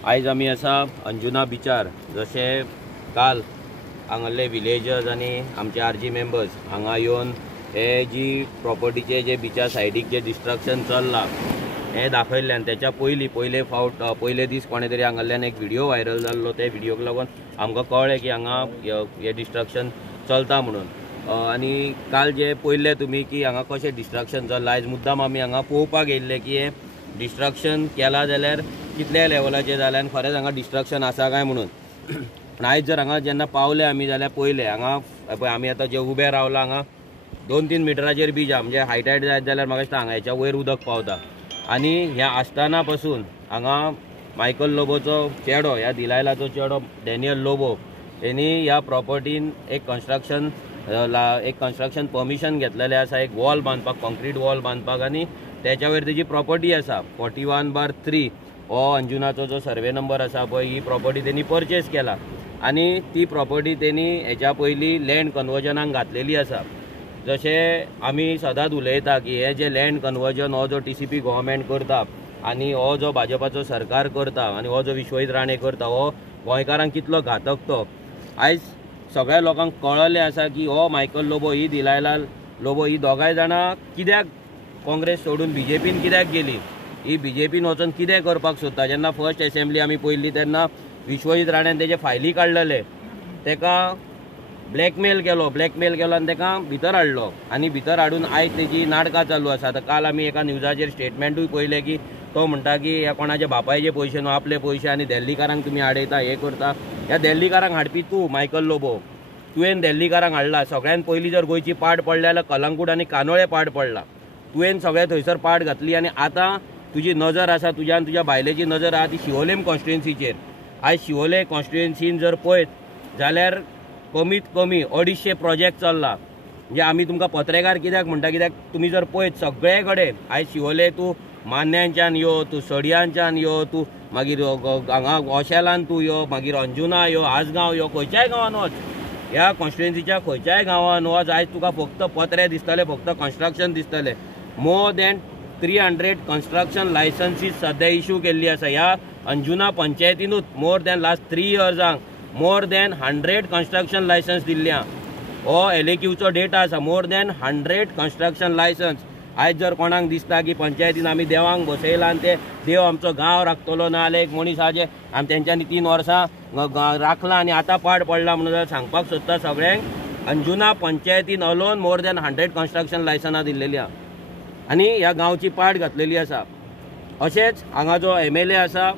आयज आमी आसा अंजुना बिचार। जशे काल हांगाले विलेजर्स आनी आमचे आरजी मेंबर्स हांगा येवन हे जी प्रॉपर्टीचे जे बिचा सायडीक जे डिस्ट्रक्शन चल्लां हे दाखयल्ले आनी त्याच्या पयले दीस कोणे तरी हांगाल्यान एक व्हिडिओ व्हायरल जाल्लो। ते व्हिडिओक लागून आमकां कळ्ळें की हांगा हे डिस्ट्रक्शन चलता म्हणून। आनी काल जे पळयल्ले तुमी की हांगा कशें डिस्ट्रक्शन चल्लां, आयज मुद्दाम आमी हांगा पळोवपाक येयल्ले की हे डिस्ट्रक्शन केला जाल्यार कितल्या लेवलाचेर जाल्यार खरेंच हांगा डिस्ट्रक्शन आसा काय म्हणून। पण आयज जर हांगा जेन्ना पावले आमी जाल्यार पळयलें हांगा पळय आमी आतां जे उबे रावला हांगा 2-3 मिटराचेर बीच म्हणजे हायटायड जायत जाल्यार म्हाका दिसता हांगा हेच्या वयर उदक पावता। आनी ह्या आसतना पासून हांगा मायकल लोबोचो चेडो, ह्या दिलायलाचो चेडो डॅनियल लोबो हेणी ह्या प्रॉपर्टीन एक कन्स्ट्रक्शन परमिशन घेतलेलें आसा, एक वॉल बांदपाक, कॉन्क्रीट वॉल बांदपाक। आनी त्याच्या वयर तेजी प्रॉपर्टी आसा 41/3 हो अंजुनाचो जो सर्वे नंबर आसा पळय, ही प्रॉपर्टी तेणी परचेस केला। आनी ती प्रॉपर्टी तेणी हेच्या पयलीं लँड कन्वर्जनाक घातलेली आसा। जशे आमी सदांच उलयता की हे जे लँड कन्वर्जन हो जो TCP गव्हर्मेंट करता आनी हो जो भाजपाचो सरकार करता आनी हो जो विश्वजीत राणे करता हो गोंयकारांक कितलो घातक तो आयज सगळ्या लोकांक कळलें आसा की हो मायकल लोबो, ही दिलायला लोबो, ही दोगांय जाणां कित्याक काँग्रेस सोडून BJPन कित्याक गेली, ही BJPन वचून कितें करपाक सोदता। जेन्ना फर्स्ट असेंब्ली आमी पळयल्ली तेन्ना विश्वजीत राण्यान तेजे फायली काडलेले, तेका ब्लॅकमेल केलो आनी तेका भितर हाडलो आनी भितर हाडून आयज तेजी नाटकां चालू आसा। आतां काल आमी एका न्यूजाचेर स्टेटमेंटूय पळयलें की तो म्हणटा की ह्या कोणाचे बापायचे पयशे न्हू, आपले पयशे आनी दिल्लीकारांक तुमी हाडयता, हे करता। ह्या दिल्लीकारांक हाडपी तूं मायकल लोबो, तुवें दिल्लीकारांक हाडला। सगळ्यान पयलीं जर गोंयची पाड पडली जाल्यार कलंगूट आनी कानोळे पाड पडला, तुवें सगळे थंयसर पाड घातली। आनी आतां तुजी नजर आसा, तुज्या आनी तुज्या बायलेची नजर आहा ती शिवोलेम कॉन्स्टिट्युएन्सीचेर। आयज शिवोले कॉन्स्टिट्युएन्सीन जर पळयत जाल्यार कमीत कमी 250 प्रोजेक्ट चल्ला। म्हणजे आमी तुमकां पत्रकार कित्याक म्हणटा, कित्याक तुमी जर पळयत सगळे कडेन आयज शिवोले तूं मान्यांच्यान यो, तूं सडयांच्यान यो, तूं मागीर हांगा ओशेलान तूं यो, मागीर अंजुना यो, आसगांव यो, खंयच्याय गांवान वच, ह्या कॉन्स्टिट्युएन्सीच्या खंयच्याय गांवान वच, आयज तुका फक्त पत्रे दिसतले, फक्त कन्स्ट्रक्शन दिसतले। मोर दॅन 300 कन्स्ट्रक्शन लायसन्सीस सद्या इश्यू केल्ली आसा ह्या अंजुना पंचायतीनूच। मोर दॅन लास्ट 3 इयर्सांक मोर दॅन 100 कन्स्ट्रक्शन लायसन्स दिल्ल्या। हो LAQचो डेटा आसा, मोर दॅन 100 कन्स्ट्रक्शन लायसन्स। आयज जर कोणाक दिसता की पंचायतीन आमी देवांक बसयला आनी ते देव आमचो गांव राखतलो, ना जाल्यार एक मनीस आहा जे आमी तेंच्यांनी 3 वर्सां राखला आनी आतां पाड पडला म्हणून जाल्यार सांगपाक सोदता सगळ्यांक अंजुना पंचायतीन अलोन मोर दॅन 100 कन्स्ट्रक्शन लायसन्सां दिल्लेली आहा आनी ह्या गांवची पाड घातलेली आसा। अशेंच हांगा जो MLA आसा,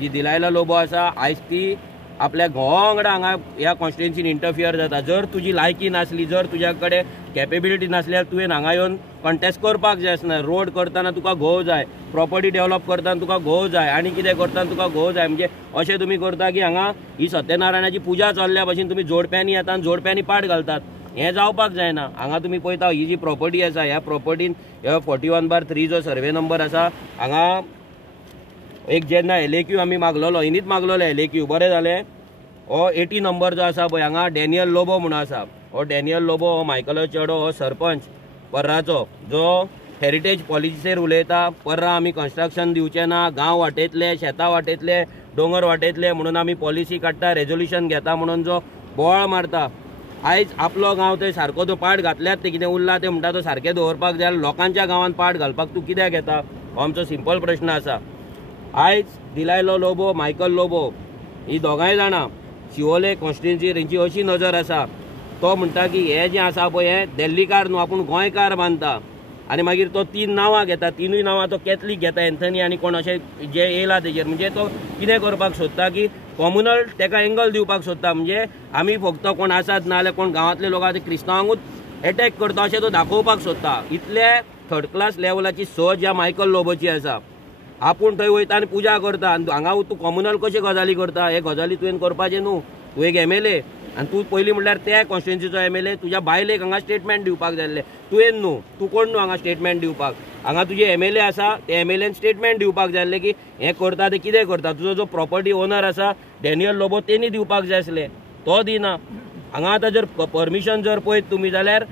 जी दिलायला लोबो आसा, आयज ती आपल्या घोवा वांगडा हांगा ह्या कॉन्स्टिट्युएन्सीन इंटरफियर जाता। जर तुजी लायकी नासली, जर तुज्या कडेन कॅपेबिलिटी नासल्यार तुवें हांगा येवन कॉन्टेस्ट करपाक जाय आसना। रोड करतना तुका घोव जाय, प्रॉपर्टी डेव्हलप करतना तुका घोव जाय, आनी कितें करतना तुका घोव जाय। म्हणजे अशें तुमी करता की हांगा ही सत्यनारायणाची पुजा चल्ल्या भशेन तुमी जोडप्यांनी येता आनी जोडप्यांनी पाड घालतात, हें जावपाक जायना। हांगा तुमी पळयता ही जी प्रॉपर्टी आसा, ह्या प्रॉपर्टीन 41/3 जो सर्वे नंबर आसा, हांगा एक जेन्ना LAQ आमी मागलोलो, हिनीच मागलोलो LAQ, बरें जालें। हो 80 नंबर जो आसा पळय, हांगा डॅनियल लोबो म्हणून आसा। हो डॅनियल लोबो हो मायकलाचो चेडो, हो सरपंच पर्राचो, जो हेरिटेज पॉलिसीचेर उलयता, पर्रा आमी कन्स्ट्रक्शन दिवचे ना, गांव वाटयतले, शेतां वाटयतले, दोंगर वाटयतले म्हणून आमी पॉलिसी काडटा, रेजोल्युशन घेता म्हणून जो बोवाळ मारता। आयज आपलो गांव थंय सारको तो पाड घातल्यात ते कितें उरला ते म्हणटा तो सारकें दवरपाक जाय, लोकांच्या गांवांत पाड घालपाक तूं कित्याक येता, हो आमचो सिंपल प्रश्न आसा। आयज दिलायलो लोबो, मायकल लोबो, ही दोगांय जाणां शिवोले कॉन्स्टिट्युएन्सीर हेंची अशी नजर आसा, तो म्हणटा की हे जें आसा पळय हें दिल्लीकार न्हू, आपूण गोंयकार बांदता। आनी मागीर तो 3 नांवां घेता, 3य नांवां तो कॅथलीक घेता, एंथनी आनी कोण अशें जे येयला तेजेर। म्हणजे तो कितें करपाक सोदता की कॉम्युनल तेका एंगल दिवपाक सोदता। म्हणजे आमी फक्त कोण आसात ना जाल्यार कोण गांवांतले लोक आहा ते क्रिस्तांवांकूच एटॅक करता अशें तो दाखोवपाक सोदता। इतले थर्ड क्लास लेवलाची सोच ह्या मायकल लोबोची आसा। आपूण थंय वयता आनी पुजा करता आनी हांगा तूं कॉम्युनल कशे गजाली करता, हे गजाली तुवें करपाचे न्हू। तूं एक MLA आनी तूं पयलीं म्हणल्यार त्या कॉन्स्टिट्युएन्सीचो MLA, तुज्या बायलेक हांगा स्टेटमेंट दिवपाक जाय आसलें, तुवें न्हू, तूं कोण न्हू हांगा स्टेटमेंट दिवपाक। हांगा तुजे MLA आसा, ते MLAन स्टेटमेंट दिवपाक जाय आसलें की हें करता ते कितें करता। तुजो जो प्रॉपर्टी ओनर आसा डॅनियल लोबो, तेणी दिवपाक जाय आसलें, तो दिना। हांगा आतां जर परमिशन जर पळयत तुमी जाल्यार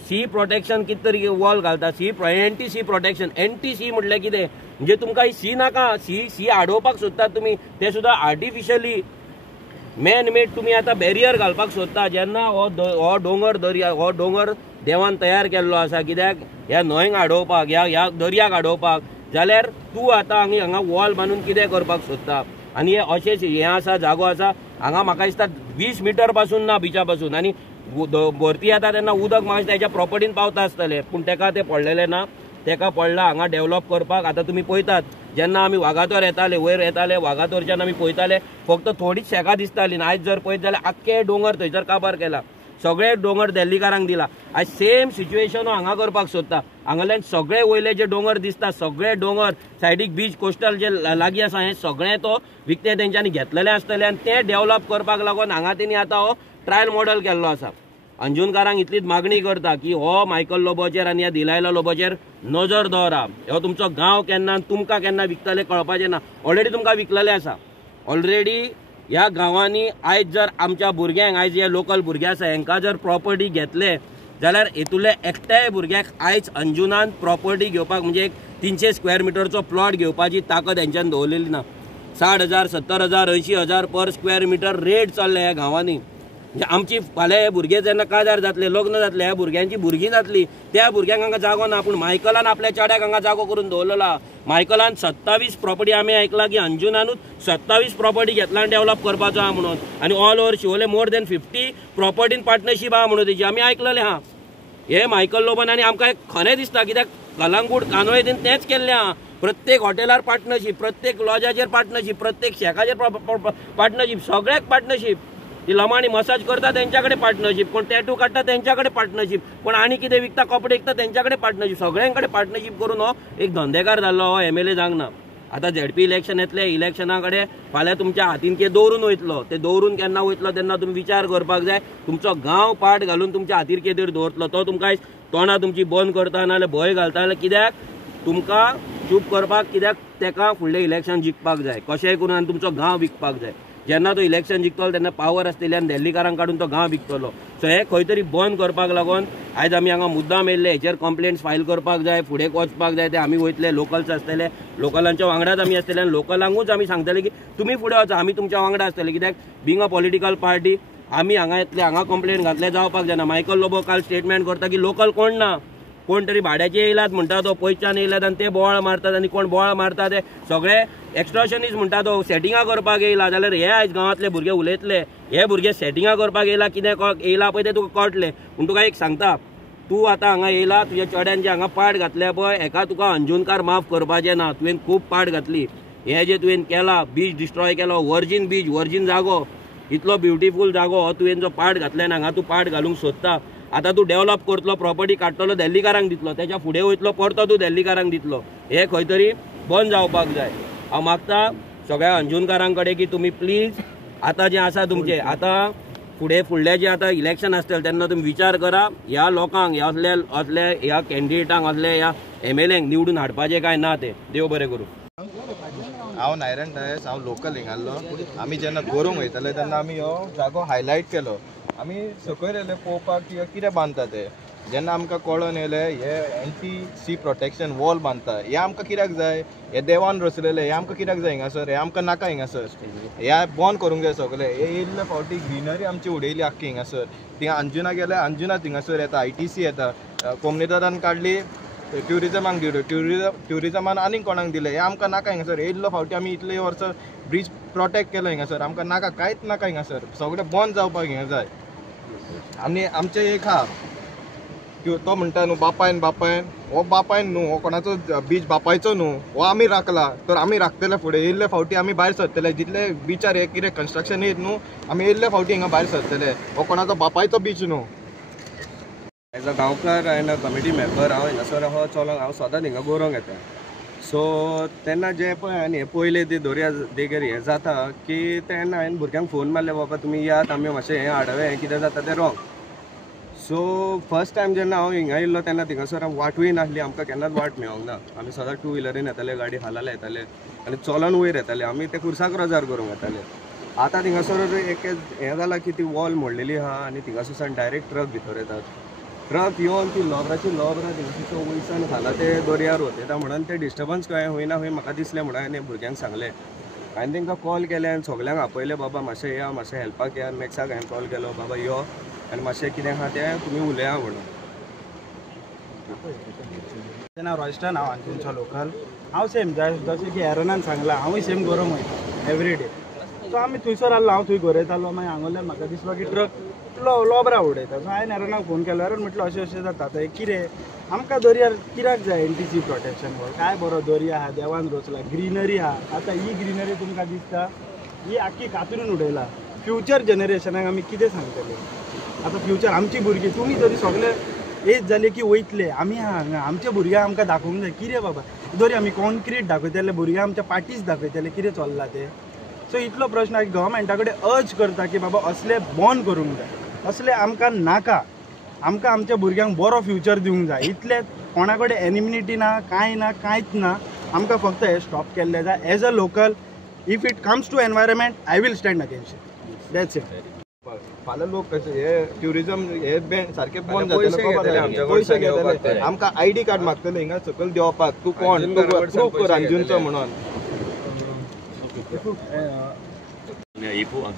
सी प्रोटेक्शन कितें तरी वॉल घालता, anti sea protection. Anti sea म्हटल्यार कितें, म्हणजे तुमकां ही सी नाका, सी आडोवपाक सोदतात तुमी, ते सुद्दां आर्टिफिशली मॅन मेड तुमी आतां बॅरियर घालपाक सोदता. जेन्ना हो डोंगर दर्या, हो डोंगर देवान तयार केल्लो आसा कित्याक ह्या न्हंयक आडोवपाक, ह्या दर्याक आडोवपाक, जाल्यार तूं आतां हांगा वॉल बांदून कितें करपाक सोदता. आनी हे अशेंच हें आसा, जागो आसा हांगा म्हाका दिसता 20 मीटर पासून ना बिचा पासून, आनी भरती येता तेन्ना उदक मातशें तेच्या प्रॉपर्टीन पावता आसतलें, पूण तेका तें पडलेलें ना. तेका पडला हांगा डेव्हलप करपाक. आतां तुमी पळयतात जेन्ना आमी वागातोर येताले, वयर येताले वागातोरच्यान आमी पळयताले फक्त थोडीच शेकां दिसतालीं. आयज जर पळयत जाल्यार आख्खे डोंगर थंयसर काबार केला, सगळे डोंगर दिल्लीकारांक दिला. आयज सेम सिच्युएशन हांगा करपाक सोदता. हांगाल्यान सगळे वयले जे डोंगर दिसता, सगळे डोंगर सायडीक बीच कोस्टल जे लागीं आसा, हे सगळे तो विकते तेंच्यांनी घेतलेले आसतले आनी ते डेव्हलप करपाक लागून हांगा तेणी आतां हो ट्रायल मॉडेल केल्लो आसा. अंजुनकारांक इतलीच मागणी करता की हो मायकल लोबोचेर आनी ह्या दिलायला लोबोचेर नजर दवरा. हो तुमचो गांव केन्ना तुमकां केन्ना विकतले कळपाचें ना. ऑलरेडी तुमकां विकलेले आसा. ऑलरेडी ह्या गांवांनी आयज जर आमच्या भुरग्यांक, आयज हे लोकल भुरगे आसा हांकां जर प्रॉपर्टी घेतले जाल्यार हेतुले एकट्याय भुरग्याक आयज अंजुनान प्रॉपर्टी घेवपाक म्हणजे एक 300 स्क्वेअर मिटरचो प्लॉट घेवपाची ताकद हेंच्यान दवरलेली ना. 60,000, 70,000, 80,000 पर स्क्वेअर मिटर रेट चल्ले ह्या गांवांनी. म्हणजे आमची फाल्यां हे भुरगे जेन्ना काजार जातले, लग्न जातले, ह्या भुरग्यांची भुरगीं जातली, त्या भुरग्यांक हांगा जागो ना. पूण मायकलान आपल्या चेड्याक हांगा जागो करून दवरलेला. मायकलान 27 प्रॉपर्टी, आमी आयकला की अंजुनानूच 27 प्रॉपर्टी घेतला आनी डेव्हलप करपाचो आहा म्हणून. आनी all over Shivoli more than 50 प्रॉपर्टीन पार्टनरशीप आहा म्हणून तेजी आमी आयकलेलें आहा. हे मायकल लोबन आनी आमकां एक खरें दिसता कित्याक कलंगूट कानोळेंतून तेंच केल्लें आहा. प्रत्येक हॉटेलार पार्टनरशीप, प्रत्येक लॉजाचेर पार्टनरशीप, प्रत्येक शेकाचेर पार्टनरशीप, सगळ्याक पार्टनरशीप. ती लमाणी मसाज करता तेंच्याकडे पार्टनरशीप, कोण टॅटू काडटा तेंच्याकडे पार्टनरशीप, कोण आनी कितें विकता कपडे विकता तेंच्याकडे पार्टनरशीप, सगळ्यांकडे पार्टनरशीप करून हो एक धंदेकार जाल्लो. हो MLA जावंक ना. आतां ZP इलेक्शन येतले, इलेक्शना कडेन फाल्यां तुमच्या हातीन कितें दवरून वयतलो, ते दवरून केन्ना वयतलो तेन्ना तुमी विचार करपाक जाय. तुमचो गांव पाट घालून तुमच्या हातीर कितें दवरतलो, तो तुमकां आयज तोंडां तुमची बंद करता नाल्यार भंय घालता जाल्यार कित्याक तुमकां चूप करपाक, कित्याक तेका फुडलें इलेक्शन जिखपाक जाय कशेंय करून आनी तुमचो गांव विकपाक जाय. जेन्ना तो इलेक्शन जिखतलो तेन्ना पावर आसतल्यान दिल्लीकारांक काडून तो गांव विकतलो. सो हे खंय तरी बंद करपाक लागून आयज आमी हांगा मुद्दाम येयल्ले. हेचेर कंप्लेंट्स फायल करपाक जाय, फुडें वचपाक जाय. ते आमी वयतले, लोकल्स आसतले, लोकलांच्या वांगडाच आमी आसतले आनी लोकलांकूच आमी सांगतले की तुमी फुडें वचा, आमी तुमच्या वांगडा आसतले. कित्याक बिंग अ पॉलिटिकल पार्टी आमी हांगा येतले, हांगा कंप्लेंट घातले जावपाक जायना. मायकल लोबो काल स्टेटमेंट करता की लोकल कोण ना, कोण तरी भाड्याचे येयलात म्हणटा तो, पयसच्यान येयलात आनी ते बोवाळ मारतात. आनी कोण बोवाळ मारता ते सगळे एक्स्ट्रॉशनीस्ट म्हणटा तो, सेटिंगां करपाक येयला. जाल्यार हे आयज गांवांतले भुरगे उलयतले, हे भुरगे सेटिंगां करपाक येयला, कितें येयला पळय ते तुका कळटलें. पूण तुका एक सांगता, तूं आतां हांगा येयला, तुज्या चेड्यान जे हांगा पाड घातल्या पळय, हेका तुका अंजुनकार माफ करपाचें ना. तुवें खूब पाड घातली. हे जे तुवें केला, बीच डिस्ट्रॉय केलो, वर्जीन बीच, वर्जीन जागो, इतलो ब्युटिफूल जागो हो तुवें जो पाड घातल्या ना, हांगा तूं पाड घालूंक सोदता. आतां तूं डेव्हलप करतलो, प्रॉपर्टी काडटलो, दिल्लीकारांक दितलो, तेच्या फुडें वयतलो, परतो तूं दिल्लीकारांक दितलो. हे खंय तरी बंद जावपाक जाय. हांव मागता सगळ्या अंजुनकारां कडेन की तुमी प्लीज आतां जें आसा तुमचें, आतां फुडलें जें आतां इलेक्शन आसतलें तेन्ना तुमी विचार करा, ह्या लोकांक, असले ह्या कॅन्डिडेटांक, असले ह्या MLAंक निवडून हाडपाचें काय ना ते. देव बरें करूं. हांव नायरन डायस, हांव लोकल हिंगालो. आमी जेन्ना गोरोंक वयताले तेन्ना आमी हो जागो हायलायट केलो. आमी सकयल येयले पळोवपाक की कितें बांदता ते. जेन्ना आमकां कळोन येयलें हे NTC प्रोटेक्शन वॉल बांदता, हे आमकां कित्याक जाय, हे देवान रचलेले, हे आमकां कित्याक जाय हिंगासर, हे आमकां नाका हिंगासर, हे बंद करूंक जाय सगळें. हे येयल्ले फावटी ग्रिनरी आमची उडयली आख्खी हिंगासर. थिंगा अंजुना गेले, अंजुना थिंगासर येता, ITC येता, कोमनीदारान काडली, ट्युरिजमाक दिल्यो, ट्युरिजमान आनीक कोणाक दिले. हे आमकां नाका हिंगासर. येयल्लो फावटी आमी इतले वर्सां ब्रीज प्रोटेक्ट केलो हिंगासर, आमकां नाका, कांयच नाका हिंगासर. सगळें बंद जावपाक हिंगा जाय. आनी आमचें एक आहा तो म्हणटा न्हू बापायन हो बापायन न्हू, हो कोणाचो बीच बापायचो न्हू, हो आमी राखला, तर आमी राखतले. फुडें येयल्ले फावटी आमी भायर सरतले. जितले बिचार हे कितें कन्स्ट्रक्शन येत न्हू, आमी येयल्ले फावटी हिंगा भायर सरतले. हो कोणाचो बापायचो बीच न्हू. As a Gaonkar end a committee member हांव हिंगासर हो चलोंक हांव सदांच हिंगा गोरोंक येता. सो तेन्ना जे पळय आनी हे पयले ती दर्या देगेर हें जाता की तेन्ना हांवें भुरग्यांक फोन मारले, बाबा तुमी यात, आमी मातशें हें हाडवे, हें कितें जाता तें रोंग. सो फर्स्ट टायम जेन्ना हांव हिंगा येयल्लो तेन्ना थिंगासर वाटूय नासली, आमकां केन्नाच वाट मेळोंक ना. आमी सदां 2 व्हिलरीन येताले, गाडी हालाले येताले आनी चलोन वयर येताले. आमी ते कुर्साक रजार करूंक येताले. आतां थिंगासर एक हें जालां की ती वॉल मोडलेली आहा आनी थिंगासर डायरेक्ट ट्रक भितर येतात. ट्रक येवन ती लोबरां थिंगसून वयसान घाला ते दर्यार वतयता म्हणून ते डिस्टर्बन्स कळ्ळें खंय ना खंय म्हाका दिसलें म्हणून हांवें भुरग्यांक सांगलें. हांवें तांकां कॉल केलें आनी सगल्यांक आपयलें, बाबा मातशें या, मातशें हेल्पाक या. मॅक्साक हांवें कॉल केलो, बाबा यो आनी मातशें कितें आहा तें तुमी उलया म्हणून. नांव रॉयस्टन, हांव अंजुनचो लोकल. हांव सेम जशें की एरनान सांगलां, हांवूय सेम गरोवंक वयता एवरी डे. सो आमी थंयसर आहलो, हांव थंय गरयतालो. मागीर हांगोल्यान म्हाका दिसलो की ट्रक लोबरां उडयता. सो हांवें एरनाक फोन केलो. एरन म्हटलो अशें अशें जाता. थंय कितें आमकां दर्यार कित्याक जाय NTC प्रोटेक्शन? काय बरो दर्या आहा, देवान रचला, ग्रीनरी आहा. आतां ही ग्रीनरी तुमकां दिसता ही आख्खी कातरून उडयला. फ्युचर जनरेशनाक आमी कितें सांगतले? आतां फ्युचर आमची भुरगीं, तुमी तरी सगळे एज जाले की वयतले, आमी हांगा आमच्या भुरग्यांक आमकां दाखोवंक जाय. कितें बाबा दर्या आमी कॉन्क्रीट दाखयतले, भुरग्यांक आमच्या पार्टीज दाखयतले, कितें चल्लां तें. सो इतलो प्रश्न आहे की गव्हर्मेंटा कडेन अर्ज करता की बाबा असले बंद करूंक जाय, असले आमकां नाका. आमकां आमच्या भुरग्यांक बरो फ्युचर दिवंक जाय. इतले कोणा कडेन एनिमिनिटी ना, कांयच ना. आमकां फक्त हे स्टॉप केल्ले जाय. As a local, if it comes to environment, I will stand against it. That's it. फाल्यां लोक कशे हे ट्युरिजम हे सारखे बंद जातले, पयशे घेतले, आमकां ID कार्ड मागतले हिंगा सकयल देवपाक. तूं कोण, प्रूफ कर अंजुनचो म्हणून.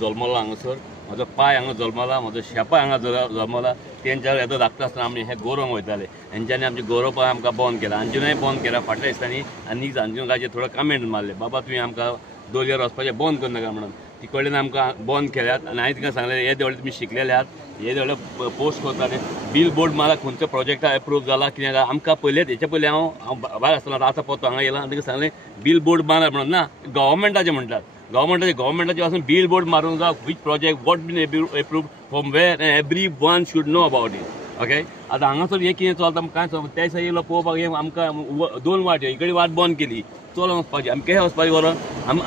जल्मला हांगासर, म्हजो पाय हांगा जल्मला, म्हजो शेपाय हांगा जल्मला. तेंच्या येदो धाकटो आसतना आमी हे गौरव वयताले. हेंच्यांनी आमचे गौरवपाक आमकां बंद केला. अंजुनाय बंद केला फाटल्या दिसांनी. आनी अंजुनाचे थोडे कमेंट मारले, बाबा तुवें आमकां दर्यार वचपाचें बंद करनाका म्हणून. ती कडल्यान आमकां बंद केल्यात. आनी हांवें तिका सांगलें हे देवळे तुमी शिकलेले आहात, हे देवळे पोस्ट करताले. बिल बोर्ड मारला, खंयचो प्रोजेक्ट एप्रूव जाला कितें जाला आमकां पयलें. हेच्या पयलीं हांव भायर आसतना आतां पोतो हांगा येयला. तिका सांगलें बिल बोर्ड मारा म्हणून. ना, गव्हर्मेंटाचें म्हणटात. गव्हर्मेंटाचे वचून बिल बोर्ड मारूंक जाय, which project what been approve from where, every one should know about it. Okay, आतां हांगासर हें कितें चलता कांय चलता. त्या दिसा येयलो पळोवपाक हे आमकां दोन वाट, इकडे वाट बंद केली. चलून वचपाचें आमी केहे वचपाचें बरो.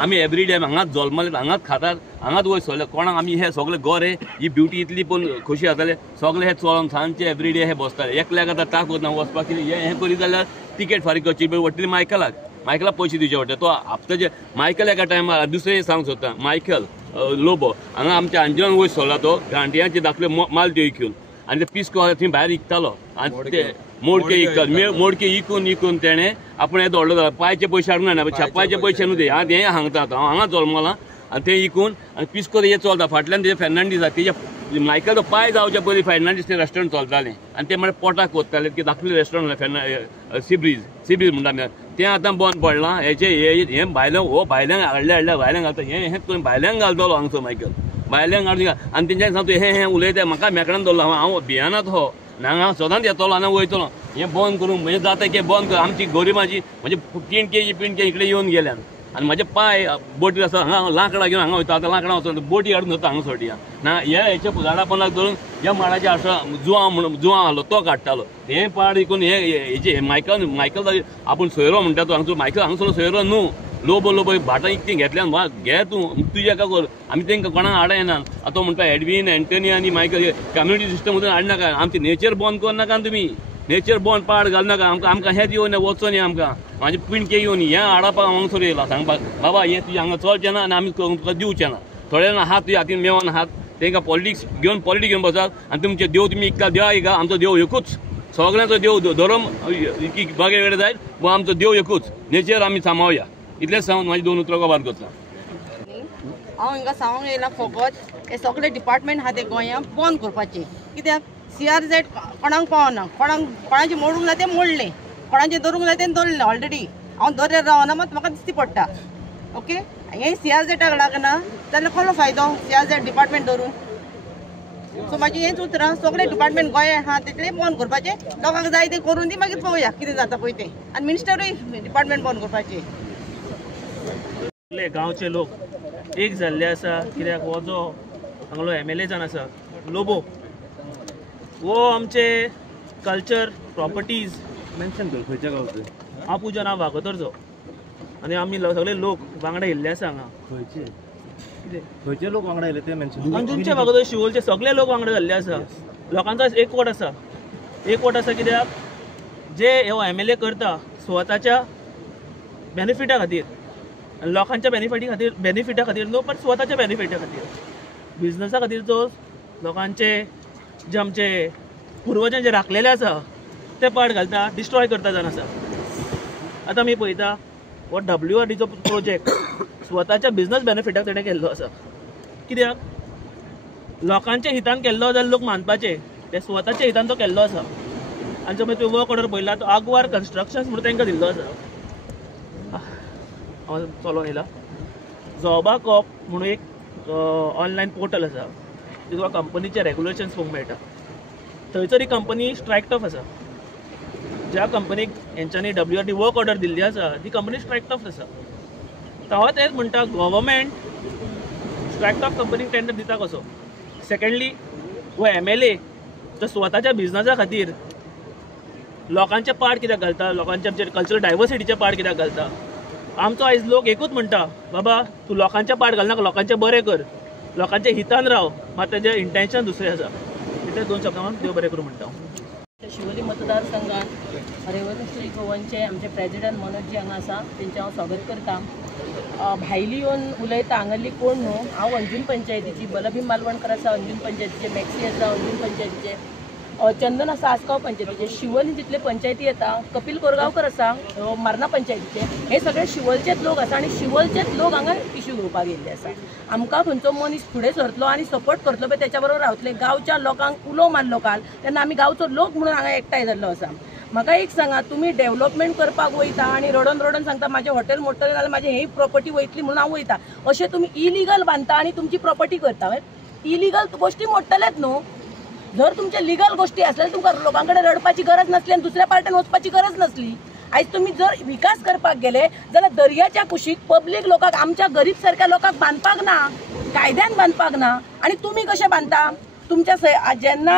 आमी एवरी डे हांगाच जल्मले, हांगाच खातात, हांगाच वयर सरले. कोणाक आमी हे सगळे गोरे ही ब्युटी इतली पण खोशी जाताले. सगळे हे चलोन सांजचे एवरी डे हे बसताले. एकल्याक आतां ताक वतना वचपाक कितें हें करीत जाल्यार तिकेट फारीक करची वटली मायकलाक पयशे दिवचे पडटा. तो हप्त्याचे मायकल एका टायमार दुसरें सांगूंक सोदता. मायकल लोबो हांगा आमच्या अंजुनान वयर सरला. तो गांठयांचे दाखले माल त्यो इकून आनी ते पिस्को थंय भायर विकतालो. आनी ते मोडके विकतालो. मोडके इकून तेणें आपण हे दवरलो. पांयचे पयशे हाडूंक ना, छप्पायचे पयशे न्हू ते. हांव हें सांगता. हांव हांगा जल्मला आनी ते इकून आनी पिस्को हे चलता. फाटल्यान तेजे फेर्नांडीस आसा, तेजे मायकल पांय जावचे पयलीं फेर्नांडीस ते रेस्टॉरंट चलतालें. आनी ते म्हळ्यार पोटाक कोत्ताले. की धाकलें रेस्टॉरंट सीब्रीज म्हणटा आमी. तें आतां बंद पडलां. हे भायल्यांक हाडल्या भायल्यांक घालता. हें करून भायल्यांक घालतलो हांगसर मायकल. भायल्यांक घालून आनी तेंच्यांनी सांगता हें उलयता. म्हाका मेकळ्यान दवरलो. हांव भियानात हो ना, हांव सदांच येतलो आनी वयतलो. हें बंद करूंक म्हणजे जाता की बंद कर. आमची गोरिबाची म्हणजे पिणके इकडे येवन गेल्यान. आनी म्हाजे पाय बोटी आसा हांगा लांकडां घेवन हांगा वयता. आतां लांकडां वचून बोटी हाडून वता हांगा सोटी. ना हेच्या झाडां पोंदाक धरून ह्या माडाच्या आसरा जुवां आहलो तो काडटालो. हें पाड इकून हेजे मायकल आपूण सोयरो म्हणटा तो हांगसर. मायकल हांगसर सोयरो न्हू. लोबो भाटां इकती घेतल्यान घे तूं तुजें का कर. आमी तांकां कोणाक हाडयना. तो म्हणटा एडवीन, एंटनी आनी मायकल कम्युनिटी सिस्टम मदून हाडनाका. आमची नेचर बंद करनाका तुमी. नेचर बंद पाड घालनाका. आमकां हें येवन वचून आमकां म्हाजे पिणके येवन हें हाडपाक हांगसर येयला सांगपाक. बाबा हें तुजें हांगा चलचें ना आनी आमी तुका दिवचें ना. थोडे जाण आहात तुजे हातीन मेवन आहात, तांकां पॉलिटिक्स घेवन बसात आनी तुमचे देव तुमी इकता. देवा इका आमचो देव एकूच. सगळ्यांचो देव धर्म बागे वेगळे जायत, पूण आमचो देव एकूच. नेचर आमी सांबाळुया. इतलेंच सांगून म्हाजी 2 उतरां काबार करता. हांव हिंगा सांगूंक येयला फकत हे सगळे डिपार्टमेंट आहा ते गोंयांत बंद करपाचे. कित्याक CRZ कोणाक पावना. कोणाचे मोडूंक जाय ते मोडले, कोणाचे धरूंक जाय तें धरलें ऑलरेडी. हांव दर्यार रावना मात म्हाका दिसती पडटा. ओके, हें CRZाक लागना जाल्यार कसलो फायदो CRZ डिपार्टमेंट धरून. सो म्हाजी हेंच उतरां. सगळे डिपार्टमेंट गोंय आहा तितले बंद करपाचे. लोकांक जाय तें करून दी, मागीर पळोवया कितें जाता पळय तें. आनी मिनिस्टरूय डिपार्टमेंट बंद करपाचे. गांवचे लोक एक जाल्ले आसा. कित्याक हो जो हांगलो MLA जावन आसा लोबो, वो आमचे कल्चर प्रॉपर्टीज मेन्शन कर खंयच्या गांवचो. हांव पुजा नांव वागोतरचो. आनी आमी सगळे लोक वांगडा येयल्ले आसा हांगा. खंयचे लोक वांगडा येयले ते मेन्शन. अंजुनचे वागोतर शिवोलचे सगळे लोक वांगडा जाल्ले आसा. लोकांचो एकवट आसा. कित्याक जे हो MLA करता स्वताच्या बेनिफिटा खातीर, लोकांच्या बेनिफिटा खातीर न्हू, पण स्वताच्या बेनिफिटा खातीर, बिजनसा खातीर. तो लोकांचे जे आमचे पुर्वजांचे जे राखलेले आसा ते पाड घालता, डिस्ट्रॉय करता जावन आसा. आतां आमी पळयता हो WRDचो प्रोजेक्ट स्वताच्या बिझनस बेनिफिटाक तेणें केल्लो आसा. कित्याक लोकांच्या हितान केल्लो जाल्यार लोक मानपाचे, ते स्वताच्या हितान तो केल्लो आसा. आनी जर तुवें वर्क ऑर्डर पळयला तो आगवार कन्स्ट्रक्शन्स म्हणून तांकां दिल्लो आसा. हांव चलोवन येयला. जॉबा कॉप म्हणून एक ऑनलायन पोर्टल आसा जी तुका कंपनीचे रेग्युलेशन्स पळोवंक मेळटा. थंयसर ही कंपनी स्ट्रायक टफ आसा. ज्या कंपनीक हेंच्यांनी WRD वर्क ऑर्डर दिल्ली आसा ती कंपनी स्ट्रायक टफ आसा. हांव तेच म्हणटा गव्हर्मेंट स्ट्रायक टफ कंपनीक टेंडर दिता कसो. सेकंडली हो MLA जो स्वताच्या बिझनसा खातीर लोकांचे पाड कित्याक घालता, लोकांच्या कल्चरल डायवर्सिटीचे पाड कित्याक घालता. आमचो आयज लोक एकूच म्हणटा बाबा तूं लोकांचे पाड घालनाका, लोकांचें बरें कर, लोकांच्या हितान राव, मात तेजें इंटेंशन दुसरें आसा. ते 2 शब्दांत देव बरें करूं म्हणटा. शिवोली मतदारसंघात रेव्होल्युशनरी गोवनचे आमचे प्रेसिडेंट मनोजी हांगा आसा, तेंचें हांव स्वागत करता. भायली येवन उलयता हांगाली कोण न्हू, हांव अंजून पंचायतीची, बलभीम मालवणकर आसा अंजून पंचायतीचे, मॅक्सी आसा अंजून पंचायतीचे, चंदन आसा आसगांव पंचायतीचे, शिवोली जितले पंचायती येता, कपिल कोरगांवकर आसा मार्ना पंचायतीचे, हे सगळे शिवोलचेच लोक आसा आनी शिवोलचेच लोक हांगा इश्यू घेवपाक येयल्ले आसा. आमकां खंयचो मनीस फुडें सरतलो आनी सपोर्ट करतलो पळय तेच्या बरोबर रावतले. गांवच्या लोकांक उलो मारलो काल तेन्ना आमी गांवचो लोक म्हणून हांगा एकठांय जाल्लो आसा. म्हाका एक सांगा, तुमी डेव्हलपमेंट करपाक वयता आनी रडोन रडोन सांगता म्हाजें हॉटेल मोडटलें जाल्यार म्हाजी ही प्रॉपर्टी वयतली म्हणून हांव वयता, अशें तुमी इलिगल बांदता आनी तुमची प्रॉपर्टी करता. इलिगल गोश्टी मोडटलेच न्हू. जर तुमचे लिगल गोष्टी असल्या तुमकां लोकांकडे रडपाची गरज नसली आनी दुसऱ्या पार्ट्यान वचपाची गरज नसली. आयज तुम्ही जर विकास करपाक गेले जाल्यार दर्याच्या कुशीक पब्लीक लोकांक, आमच्या गरीब सारक्या लोकांक बांदपाक ना, कायद्यान बांदपाक ना. आनी तुमी कशे बांदता? तुमच्या जेन्ना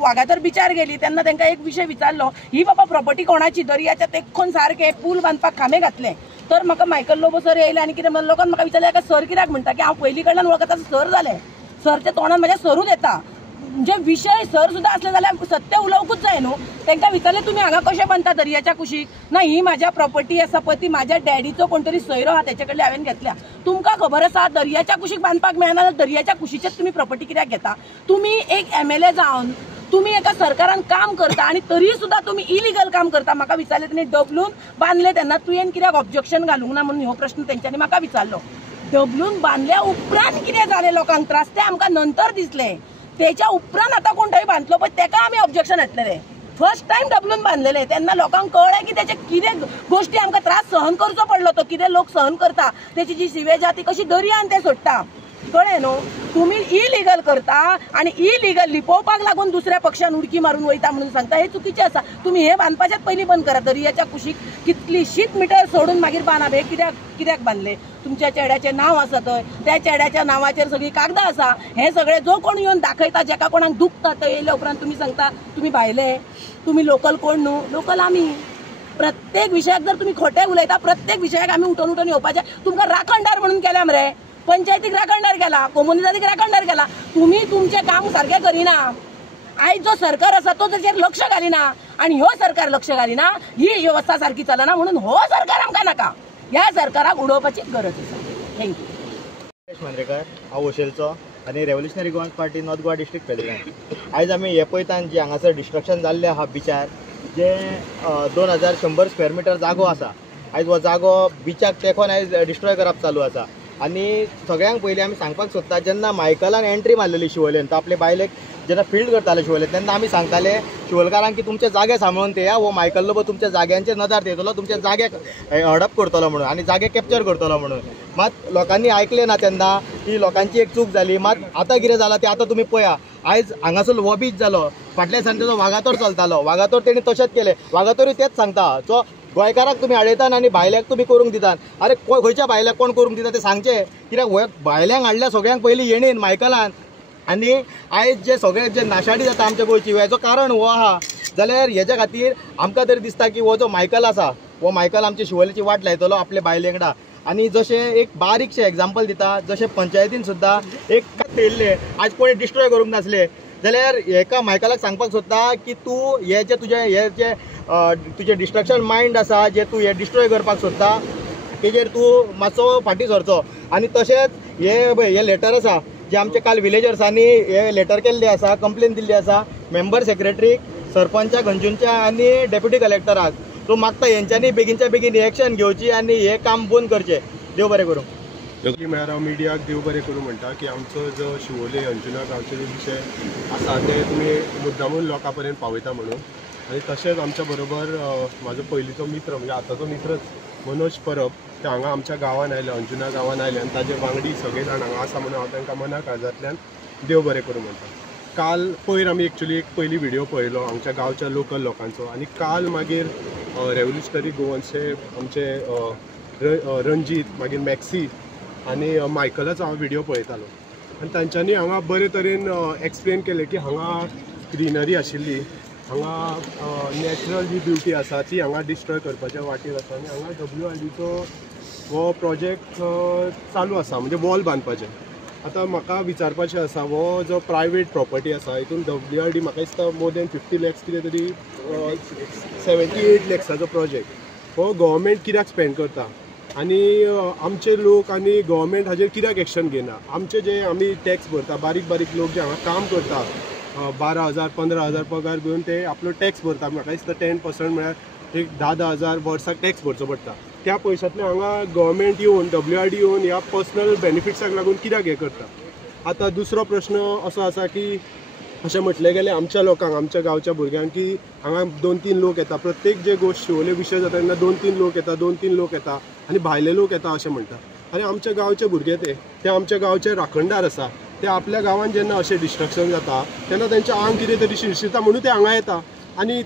वागातर बिचार गेली तेन्ना तांकां एक विशय विचारलो, ही बाबा प्रॉपर्टी कोणाची? दर्याच्या तेखून सारके पूल बांदपाक खांबे घातले. तर म्हाका मायकल लोबो सर येयले आनी कितें लोकांनी म्हाका विचारलें एका सर कित्याक म्हणटा की हांव पयलीं कडल्यान वळखता सर जालें. सरच्या तोंडान म्हाज्या सरूच येता. म्हणजे विषय सर सुद्धा असले जाल्यार सत्य उलोवंकूच जाय न्हू. तांकां विचारलें तुमी हांगा कशें बांदता दर्याच्या कुशीक? ना ही म्हाज्या प्रॉपर्टी आसा पळय ती म्हाज्या डॅडीचो कोण तरी सोयरो आहा तेचे कडल्यान हांवें घेतल्या. तुमकां खबर आसा दर्याच्या कुशीक बांदपाक मेळना जाल्यार दर्याच्या कुशीचेच तुमी प्रॉपर्टी कित्याक घेता? तुमी एक MLA जावन तुम्ही एका सरकारान काम करता आणि तरी सुद्धा तुम्ही इलिगल काम करता. म्हाका विचारले त्यांनी डबलून बांधले तेन्ना तुवें कित्याक ऑब्जेक्शन घालूंक ना म्हणून हो प्रश्न तेंच्यांनी म्हाका विचारलो. डबलून बांधल्या उपरांत कितें जालें लोकांक त्रास ते आमकां नंतर दिसले. तेच्या उपरांत आतां कोण थंय बांदलो पळय तेका आमी ऑब्जेक्शन हाडलेले. फर्स्ट टाइम डबलून बांधलेले तेन्ना लोकांक कळ्ळें की तेचे कितें गोष्टी आमकां त्रास सहन करचो पडलो. तो कितें लोक सहन करता, तेची जी सिवेजा ती कशी दर्यान ते सोडटा. कळ्ळें न्हू. तुम्ही इलिगल करता आणि इलिगल लिपोवपाक लागून दुसऱ्या पक्षान उडकी मारून वयता म्हणून सांगता, हे चुकीचें आसा. तुम्ही हे बांदपाचेच पयलीं बंद करा. दर्याच्या कुशीक कितलीशीच मिटर सोडून मागीर बांदप. हे कित्याक बांदले? तुमच्या चेड्याचें नांव आसा थंय, त्या चेड्याच्या नांवाचेर सगळी कागदां आसा. हे सगळे जो कोण येवन दाखयता जेका कोणाक दुखता थंय येयल्या उपरांत तुम्ही सांगता तुम्ही भायले, तुम्ही लोकल कोण न्हू. लोकल आमी. प्रत्येक विशयाक जर तुम्ही खोटे उलयता, प्रत्येक विशयाक आमी उठून उठून येवपाचें. तुमकां राखणदार म्हणून केल्या मरे. पंचायतीक राखणदार केला, कम्युनिटीक राखणदार केला. तुम्ही तुमचे काम सारखे करिना. आयज जो सरकार आसा तो ताचेर लक्ष घालिना आणि ह्यो सरकार लक्ष घालिना. ही व्यवस्था सारखी चलना म्हणून हो सरकार आमकां नाका. ह्या सरकाराक उडोवपाची गरज आसा. थँक्यू. सुरेश मांद्रेकार, हांव वशेलचो आनी revolutionary Goans party north Goa district president. आयज आमी हे पळयतात जे हांगासर डिस्ट्रक्शन जाल्ले आहा बिचार, जे 2100 स्क्वेअर मिटर जागो आसा. आयज हो जागो बिचाक तेखोन आयज डिस्ट्रॉय करप चालू आसा. आनी सगळ्यांक पयलीं आमी सांगपाक सोदता, जेन्ना मायकलान एंट्री मारलेली शिवोलेन, तो आपले बायलेक जेन्ना फील्ड करताले शिवोलेन, तेन्ना आमी सांगताले शिवोलकारांक की तुमचे जागे सांबाळून तेया, हो मायकल लोबो तुमच्या जाग्यांचेर नदर दितलो, तुमचे जागे हडप करतलो म्हणून आनी जागे कॅप्चर करतलो म्हणून. मात लोकांनी आयकले ना तेन्ना. ही लोकांची एक चूक जाली. मात आतां कितें जालां तें आतां तुमी पळया. आयज हांगासर हो बीच जालो, फाटल्या दिसांनी वागातोर चलतालो. वागातोर तेणी तशेंच केलें. वागातोरूय तेच सांगता, जो गोंयकाराक तुमी हाडयतात आनी भायल्याक तुमी करूंक दितात. अरे खंयच्या भायल्याक कोण करूंक दिता तें सांगचें. कित्याक भायल्यांक हाडल्या सगळ्यांक पयलीं येणीन मायकलान. आनी आयज जे सगळे जे नाशाडी जाता आमच्या गोंयची, हेजो कारण हो आहा. जाल्यार हेच्या खातीर आमकां तरी दिसता की हो जो मायकल आसा, हो मायकल आमचे शिवोलेची वाट लायतलो आपले बायलेंगडा. आनी जशें एक बारीकशें एग्जाम्पल दिता, जशें पंचायतीन सुद्दां एक थेयल्ले आयज कोणी डिस्ट्रॉय करूंक नासले, जाल्यार हेका मायकलाक सांगपाक सोदता की तूं हे जे तुजें डिस्ट्रक्शन मायंड आसा, जे तूं हे डिस्ट्रॉय करपाक सोदता, तेजेर तूं मातसो फाटीं सरचो. आनी तशेंच हे लेटर आसा जे आमचे काल विलेजर्सांनी हे लेटर केल्ले आसा, कंप्लेन दिल्ली आसा मेंबर सेक्रेटरीक सरपंचाक अंजुनच्या आनी डेप्युटी कलेक्टराक सो मागता हेंच्यांनी बेगीनच्या बेगीन एक्शन घेवची आनी हे काम बंद करचें. देव बरें करूं. म्हळ्यार हांव मिडियाक देव बरें करूं म्हणटा की आमचो जो शिवोले अंजुना गांवचे जो विशय आसा ते तुमी मुद्दामून लोकां पर्यंत पावयता म्हणून. आनी तशेंच आमच्या बरोबर म्हाजो पयलींचो मित्र म्हणजे आतांचो मित्रच मनोज परब ते हांगा आमच्या गांवांत आयले, अंजुना गांवांत आयले आनी ताजे वांगडी सगळे जाण हांगा आसा म्हणून हांव तांकां मना काळजांतल्यान देव बरें करूं म्हणटा. काल पयर आमी एक्चुली एक पयली व्हिडिओ पळयलो आमच्या गांवच्या लोकल लोकांचो आनी काल मागीर रेव्होल्युशनरी गोवन्सचे आमचे रणजीत मागीर मॅक्सी आनी मायकलाचो हांव व्हिडिओ पळयतालो आनी तांच्यांनी हांगा बरे तरेन एक्सप्लेन केलें की हांगा ग्रिनरी आशिल्ली, हांगा नॅचरल जी ब्युटी आसा ती हांगा डिस्ट्रॉय करपाच्या वाटेर आसा आनी हांगा WRDचो हो प्रोजेक्ट चालू आसा म्हणजे वॉल बांदपाचें. आतां म्हाका विचारपाचें आसा हो जो प्रायवेट प्रॉपर्टी आसा हितून WRD म्हाका दिसता मोर दॅन 50 lakhs कितें तरी 78 lakhsचो प्रोजेक्ट हो गव्हर्मेंट कित्याक स्पेंड करता आनी आमचे लोक आनी गव्हर्मेंट हाजेर कित्याक एक्शन घेना. आमचे जे आमी टॅक्स भरता बारीक बारीक लोक जे हांगा काम करता 12,000 15,000 पगार घेवन ते आपलो टॅक्स भरता. म्हाका दिसता 10% म्हळ्यार एक 10,000 वर्साक टॅक्स भरचो पडटा. त्या पयशांतल्यान हांगा गव्हर्मेंट येवन WRD येवन ह्या पर्सनल बेनिफिट्साक लागून कित्याक हे करता. आतां दुसरो प्रश्न असो आसा की अशें म्हटलें गेलें आमच्या लोकांक आमच्या गांवच्या भुरग्यांक की हांगा 2-3 लोक येता प्रत्येक जे गोश्ट शिवोले विशय जाता तेन्ना 2-3 लोक येता 2-3 लोक येता आनी भायले लोक येता अशें म्हणटा. आनी आमच्या गांवचे भुरगे ते आमच्या गांवचे राखणदार आसा ते आपल्या गांवांत जेन्ना अशें डिस्ट्रक्शन जाता तेन्ना तेंच्या आंग कितें तरी शिरशिरता म्हणून ते हांगा येता आनी